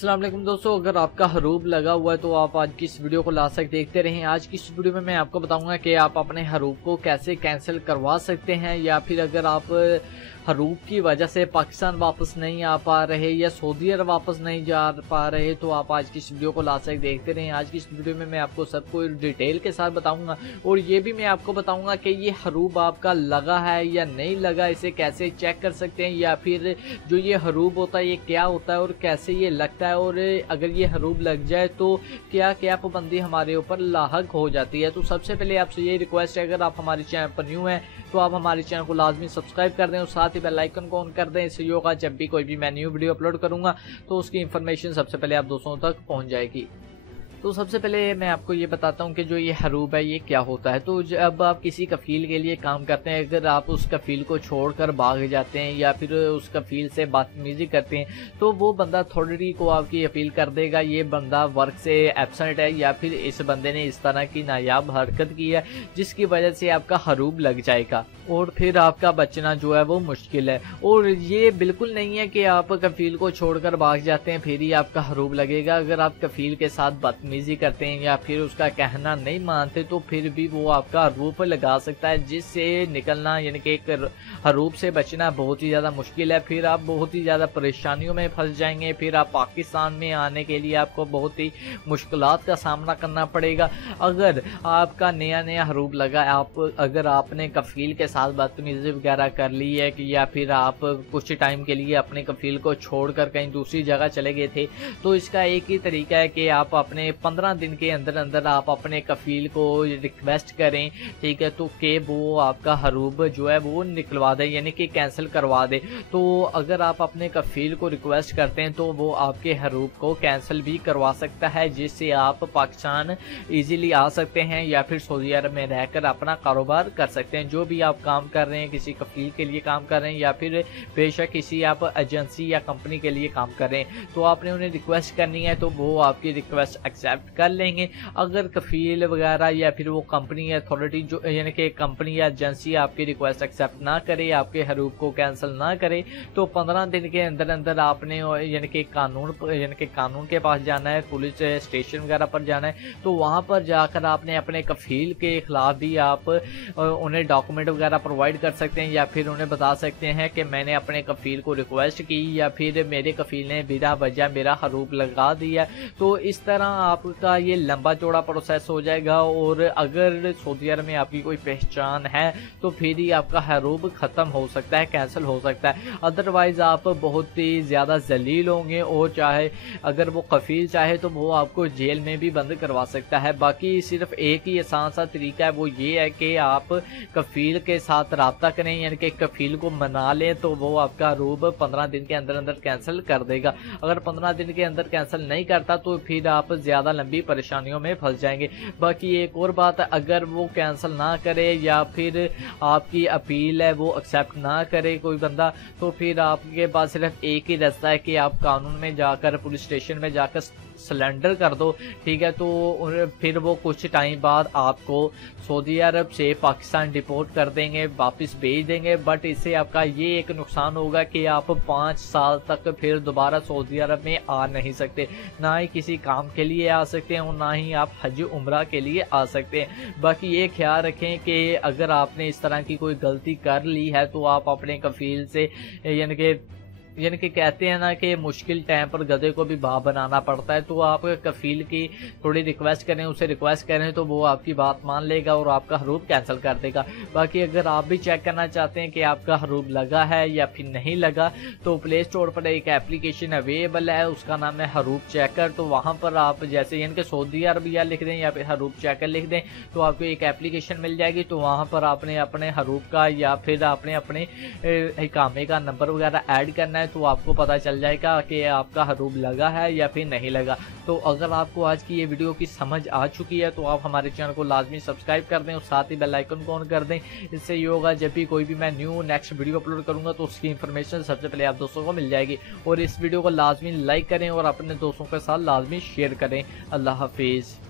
अस्सलाम वालेकुम दोस्तों, अगर आपका हरूब लगा हुआ है तो आप आज की इस वीडियो को लास्ट तक देखते रहें। आज की इस वीडियो में मैं आपको बताऊंगा कि आप अपने हरूब को कैसे कैंसिल करवा सकते हैं, या फिर अगर आप हरूब की वजह से पाकिस्तान वापस नहीं आ पा रहे या सऊदी अरब वापस नहीं जा पा रहे तो आप आज की इस वीडियो को लास्ट तक देखते रहें। आज की इस वीडियो में मैं आपको सब कुछ डिटेल के साथ बताऊंगा और ये भी मैं आपको बताऊंगा कि ये हरूब आपका लगा है या नहीं लगा, इसे कैसे चेक कर सकते हैं, या फिर जो ये हरूब होता है ये क्या होता है और कैसे ये लगता है, और अगर ये हरूब लग जाए तो क्या क्या पाबंदी हमारे ऊपर लाहक हो जाती है। तो सबसे पहले आपसे ये रिक्वेस्ट है, अगर आप हमारे चैनल पर न्यू हैं तो आप हमारे चैनल को लाजमी सब्सक्राइब कर दें और साथ ही बेल आइकन को ऑन कर दें। इससे ये होगा जब भी कोई भी मैं न्यू वीडियो अपलोड करूंगा तो उसकी इन्फॉर्मेशन सबसे पहले आप दोस्तों तक पहुंच जाएगी। तो सबसे पहले मैं आपको ये बताता हूँ कि जो ये हरूब है ये क्या होता है। तो जब आप किसी कफील के लिए काम करते हैं, अगर आप उस कफील को छोड़कर भाग जाते हैं या फिर उस कफील से बदतमीजी करते हैं तो वो बंदा अथॉरिटी को आपकी अपील कर देगा ये बंदा वर्क से एब्सेंट है या फिर इस बंदे ने इस तरह की नायाब हरकत की है जिसकी वजह से आपका हरूब लग जाएगा और फिर आपका बचना जो है वो मुश्किल है। और ये बिल्कुल नहीं है कि आप कफील को छोड़कर भाग जाते हैं फिर ही आपका हरूब लगेगा। अगर आप कफील के साथ बदतमीजी करते हैं या फिर उसका कहना नहीं मानते तो फिर भी वो आपका हरूब लगा सकता है, जिससे निकलना यानी कि एक हरूब से बचना बहुत ही ज़्यादा मुश्किल है। फिर आप बहुत ही ज़्यादा परेशानियों में फंस जाएंगे। फिर आप पाकिस्तान में आने के लिए आपको बहुत ही मुश्किलात का सामना करना पड़ेगा। अगर आपका नया नया हरूब लगा, अगर आपने कफील के साथ बदतमीजी वगैरह कर ली है या फिर आप कुछ टाइम के लिए अपने कफील को छोड़कर कहीं दूसरी जगह चले गए थे, तो इसका एक ही तरीका है कि आप अपने 15 दिन के अंदर अंदर आप अपने कफील को रिक्वेस्ट करें, ठीक है, तो कि वो आपका हरूब जो है वो निकलवा दे यानी कि कैंसिल करवा दे। तो अगर आप अपने कफील को रिक्वेस्ट करते हैं तो वो आपके हरूब को कैंसिल भी करवा सकता है, जिससे आप पाकिस्तान इजीली आ सकते हैं या फिर सऊदी अरब में रहकर अपना कारोबार कर सकते हैं। जो भी आप काम कर रहे हैं, किसी कफील के लिए काम कर रहे हैं या फिर बेशक किसी आप एजेंसी या कंपनी के लिए काम कर रहे हैं, तो आपने उन्हें रिक्वेस्ट करनी है तो वो आपकी रिक्वेस्ट एक्सेप्ट कर लेंगे। अगर कफील वगैरह या फिर वो कंपनी या अथॉरिटी जो यानी कि कंपनी या एजेंसी आपकी रिक्वेस्ट एक्सेप्ट ना करे, आपके हरूब को कैंसिल ना करे, तो 15 दिन के अंदर अंदर आपने यानी कि कानून के पास जाना है, पुलिस स्टेशन वगैरह पर जाना है। तो वहाँ पर जाकर आपने अपने कफील के खिलाफ भी आप उन्हें डॉक्यूमेंट वगैरह प्रोवाइड कर सकते हैं या फिर उन्हें बता सकते हैं कि मैंने अपने कफील को रिक्वेस्ट की या फिर मेरे कफील ने बिना वजह मेरा हरूब लगा दिया। तो इस तरह आपका ये लंबा चौड़ा प्रोसेस हो जाएगा और अगर सऊदी अरब में आपकी कोई पहचान है तो फिर ही आपका हरूब खत्म हो सकता है, कैंसिल हो सकता है। अदरवाइज आप बहुत ही ज़्यादा जलील होंगे और चाहे अगर वो कफील चाहे तो वो आपको जेल में भी बंद करवा सकता है। बाकी सिर्फ एक ही आसान सा तरीका है, वो ये है कि आप कफील के साथ राब्ता करें यानी कि कफील को मना लें, तो वो आपका हरूब 15 दिन के अंदर अंदर कैंसिल कर देगा। अगर 15 दिन के अंदर कैंसिल नहीं करता तो फिर आप ज़्यादा लंबी परेशानियों में फंस जाएंगे। बाकी एक और बात है, अगर वो कैंसिल ना करे या फिर आपकी अपील है वो एक्सेप्ट ना करे कोई बंदा, तो फिर आपके पास सिर्फ एक ही रास्ता है कि आप कानून में जाकर पुलिस स्टेशन में जाकर सरेंडर कर दो, ठीक है। तो फिर वो कुछ टाइम बाद आपको सऊदी अरब से पाकिस्तान डिपोर्ट कर देंगे, वापस भेज देंगे। बट इससे आपका ये एक नुकसान होगा कि आप 5 साल तक फिर दोबारा सऊदी अरब में आ नहीं सकते, ना ही किसी काम के लिए आ सकते हैं और ना ही आप हज उम्रा के लिए आ सकते हैं। बाकी ये ख्याल रखें कि अगर आपने इस तरह की कोई गलती कर ली है तो आप अपने कफील से यानी कि कहते हैं ना कि मुश्किल टाइम पर गधे को भी बाप बनाना पड़ता है, तो आप कफील की थोड़ी रिक्वेस्ट करें, उसे रिक्वेस्ट करें तो वो आपकी बात मान लेगा और आपका हरूब कैंसिल कर देगा। बाकी अगर आप भी चेक करना चाहते हैं कि आपका हरूब लगा है या फिर नहीं लगा, तो प्ले स्टोर पर एक एप्लीकेशन अवेलेबल है, उसका नाम है हरूब चेकर। तो वहाँ पर आप जैसे यानी कि सऊदी अरबिया लिख दें या फिर हरूब चेकर लिख दें तो आपको एक एप्लीकेशन मिल जाएगी। तो वहाँ पर आपने अपने हरूब का या फिर आपने अपने इकामे का नंबर वगैरह ऐड करना है, तो आपको पता चल जाएगा कि आपका हरूब लगा है या फिर नहीं लगा। तो अगर आपको आज की ये वीडियो की समझ आ चुकी है तो आप हमारे चैनल को लाजमी सब्सक्राइब कर दें और साथ ही बेल आइकन को ऑन कर दें। इससे ये होगा जब भी कोई भी मैं न्यू नेक्स्ट वीडियो अपलोड करूंगा तो उसकी इन्फॉर्मेशन सबसे पहले आप दोस्तों को मिल जाएगी। और इस वीडियो को लाजमी लाइक करें और अपने दोस्तों के साथ लाजमी शेयर करें। अल्लाह हाफिज़।